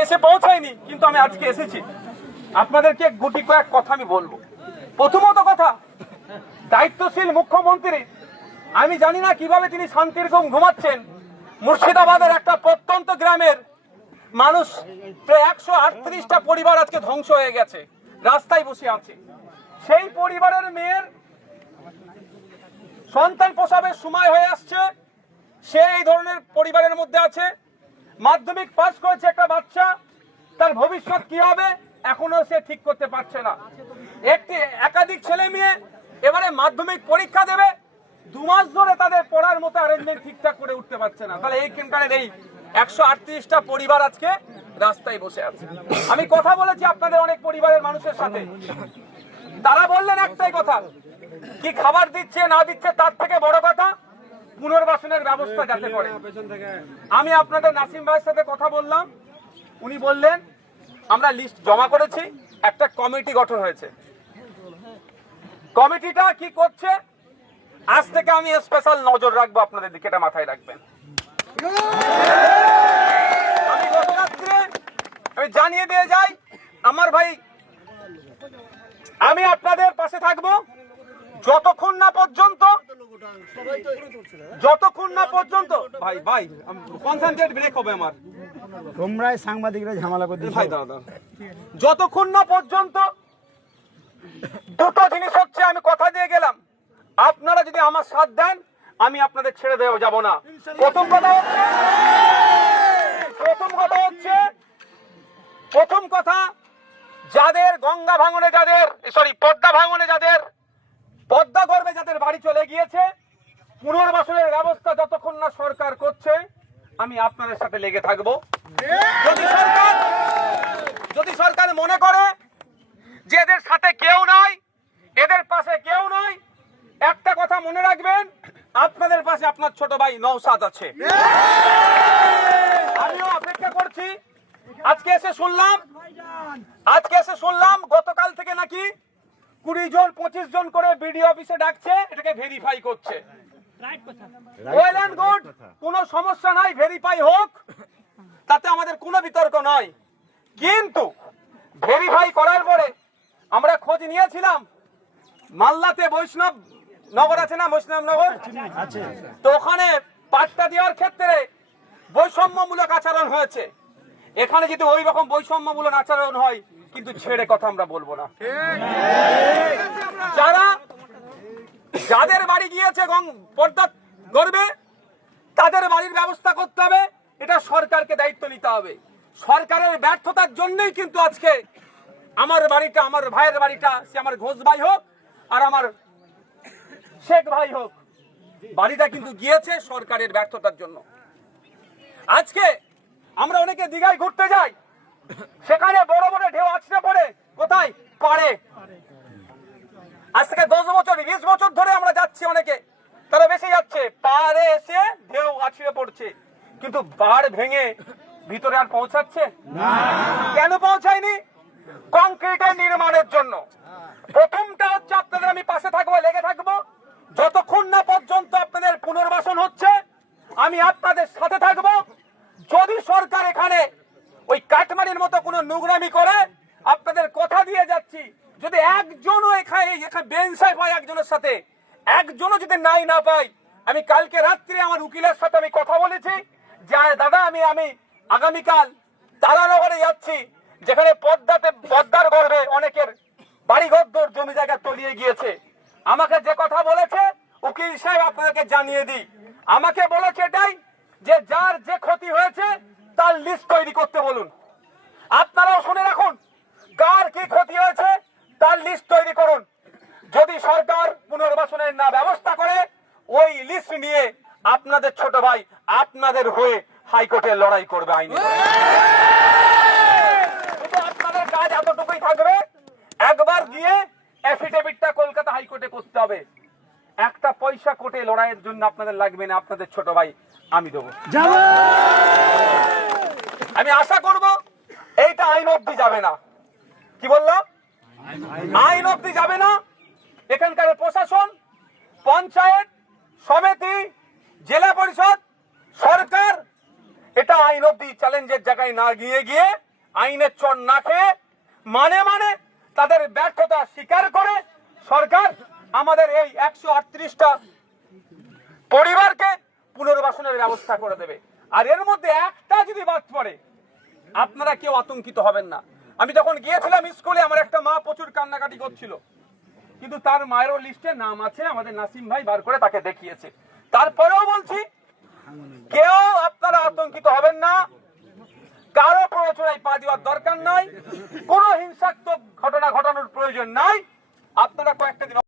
এসে পৌঁছায়নি, কিন্তু আমি আজকে এসেছি। আপনাদেরকে গুটি কয়েক কথা আমি বলবো। প্রথমত কথা, দায়িত্বশীল মুখ্যমন্ত্রী, আমি জানি না কিভাবে তিনি শান্তির ঘুম ঘুমাচ্ছেন। মুর্শিদাবাদের একটা প্রত্যন্ত গ্রামের মানুষ, প্রায় 138টা পরিবার আজকে ধ্বংস হয়ে গেছে, রাস্তায় বসে আছে। সেই পরিবারের মেয়ের সন্তান প্রসবের সময় হয়ে আসছে, সে এই ধরনের পরিবারের মধ্যে আছে। মাধ্যমিক পাস করেছে একটা বাচ্চা, তার ভবিষ্যৎ কি হবে এখনো সে ঠিক করতে পারছে না। একাধিক ছেলে মেয়ে এবারে মাধ্যমিক পরীক্ষা দেবে, 2 মাস ধরে তাদের পড়ার মতো অ্যারেঞ্জমেন্ট ঠিকঠাক করে উঠতে পারছে না। তাহলে এইখানকার এই 138টা পরিবার আজকে রাস্তায় বসে আছে। আমি কথা বলেছি আপনাদের অনেক পরিবারের মানুষের সাথে, তারা বললেন একটাই কথা, কি খাবার দিচ্ছে না দিচ্ছে তার থেকে বড় কথা পুনর্বাসনের ব্যবস্থা যাতে করে। আমি আপনাদের নাসিম ভাইয়ের সাথে কথা বললাম, উনি বললেন আমরা লিস্ট জমা করেছি, একটা কমিটি গঠন হয়েছে। কমিটিটা কি করছে আজ থেকে আমি স্পেশাল নজর রাখবো আপনাদের দিকে, এটা মাথায় রাখবেন। আমি গত রাত্রে আমি জানিয়ে দিয়ে যাই, আমার ভাই আমি আপনাদের পাশে থাকবো যতক্ষণ না পর্যন্ত ভাই ভাই কনসেন্ট্রেট ব্রেক হবে আমার, তোমরাই সাংবাদিকরা ঝামেলা করতে ভাই দাদা, যতক্ষণ না পর্যন্ত দুটো জিনিস হচ্ছে, আমি কথা দিয়ে গেলাম, আপনারা যদি আমার সাথ দেন আমি আপনাদের ছেড়ে দেওয়া যাব না। প্রথম কথা যাদের গঙ্গা ভাঙনে, পদ্মা ভাঙনে, পদ্মা গর্ভে যাদের বাড়ি চলে গিয়েছে, পুনর্বাসনের ব্যবস্থা যতক্ষণ না সরকার করছে আমি আপনাদের সাথে লেগে থাকবো। যদি সরকার মনে করে যে এদের সাথে কেউ নাই, এদের পাশে কেউ নাই, একটা কথা মনে রাখবেন, আপনাদের পাশে আপনার ছোট ভাই নওশাদ আছে। আমিও অপেক্ষা করছি। আজকে এসে শুনলাম গতকাল থেকে নাকি 20 জন 25 জন করে বিডিও অফিসে ডাকছে, এটাকে ভেরিফাই করছে। ওয়েল এন্ড গুড, কোনো সমস্যা নাই, ভেরিফাই হোক, তাতে আমাদের কোনো বিতর্ক নয়। কিন্তু ভেরিফাই করার পরে আমরা খোঁজ নিয়েছিলাম, মাল্লাতে বৈষ্ণব নগর আছে না, বৈষ্ণব নগর আছে, তো ওখানে পাট্টা দেওয়ার ক্ষেত্রে বৈষম্যমূলক আচরণ হয়েছে। এখানে যদি ওই রকম বৈষম্যমূলক আচরণ হয় কিন্তু ছেড়ে কথা আমরা বলবো না। যাদের বাড়ি গিয়েছে পদ্মা গর্ভে, তাদের বাড়ির ব্যবস্থা করতে হবে, এটা সরকারকে দায়িত্ব নিতে হবে। সরকারের ব্যর্থতার জন্যই কিন্তু আজকে আমার বাড়িটা, আমার ভাইয়ের বাড়িটা, সে আমার ঘোষ ভাই হোক আর আমার শেখ ভাই হোক, বাড়িটা কিন্তু গিয়েছে সরকারের ব্যর্থতার জন্য। আজকে আমরা অনেকে দীঘায় ঘুরতে যাই, সেখানে বড় বড় ঢেউ আছড়ে পড়ে, কোথায় পাড়ে। আজ থেকে 10 বছর 20 বছর ধরে আমরা যাচ্ছি, অনেকে তারা বেশি যাচ্ছে, পাড়ে এসে ঢেউ আছড়ে পড়ছে, কিন্তু পাড় ভেঙে ভিতরে আর পৌঁছাচ্ছে না। কেন পৌঁছায়নি? কংক্রিটের নির্মাণের জন্য। প্রথমটা হচ্ছে আপনাদের আমি পাশে থাকবো, লেগে থাকবো, যতক্ষণ না পর্যন্ত আপনাদের পুনর্বাসন হচ্ছে আমি আপনাদের সাথে থাকবো। যদি সরকার এখানে ওই কাটমানির মতো কোনো নোংরামি করে, আপনাদের কথা দিয়ে যাচ্ছি, যদি একজনও এখানে বেঞ্চাই পাই, একজনের সাথে একজনও যদি না পাই, আমি কালকে রাত্রে আমার উকিলের সাথে আমি কথা বলেছি যে দাদা আমি আগামীকাল তারানগরে যাচ্ছি, যেখানে পদ্মার গর্ভে অনেকের বাড়িঘর জমি জায়গা তলিয়ে গিয়েছে। আমাকে যে কথা বলেছে উকিল সাহেব আপনাদেরকে জানিয়ে দিই, আমাকে বলেছে এটাই যে যার যে ক্ষতি হয়েছে তার লিস্ট তৈরি করতে বলুন। আপনারাও শুনে রাখুন, কার কি ক্ষতি হয়েছে তার লিস্ট তৈরি করুন। যদি সরকার পুনর্বাসনের না ব্যবস্থা করে, ওই লিস্ট নিয়ে আপনাদের ছোট ভাই আপনাদের হয়ে হাইকোর্টে লড়াই করবে আইনি। আপনাদের কাজ এতটুকুই থাকবে, একবার গিয়ে এফিডেভিটটা কলকাতা হাইকোর্টে করতে হবে। একটা পয়সা কোর্টে লড়াইয়ের জন্য আপনাদের লাগবে না, আপনাদের ছোট ভাই আমি দেবো। আমি আশা করব এইটা আইন অবধি যাবে না। কি বললাম? আইন অবধি যাবে না। এখানকার প্রশাসন, পঞ্চায়েত সমিতি, জেলা পরিষদ, সরকার এটা আইন অবধি চ্যালেঞ্জের জায়গায় না গিয়ে আইনের চর না খেয়ে মানে তাদের ব্যর্থতা স্বীকার করে সরকার আমাদের এই 138টা পরিবারকে পুনর্বাসনের ব্যবস্থা করে দেবে। আর এর মধ্যে একটা যদি বাদ পড়ে আপনারা কেউ আতঙ্কিত হবেন না। আমি যখন গিয়েছিলাম স্কুলে, আমার একটা মা প্রচুর কান্নাকাটি করছিল, কিন্তু তার মায়েরও লিস্টে নাম আছে, আমাদের নাসিম ভাই বার করে তাকে দেখিয়েছে। তারপরেও বলছি, কেউ আপনারা আতঙ্কিত হবেন না, কারো প্ররোচনায় পা দেওয়ার দরকার নাই, কোনো হিংসাত্মক ঘটনা ঘটানোর প্রয়োজন নাই। আপনারা কয়েকটা দিন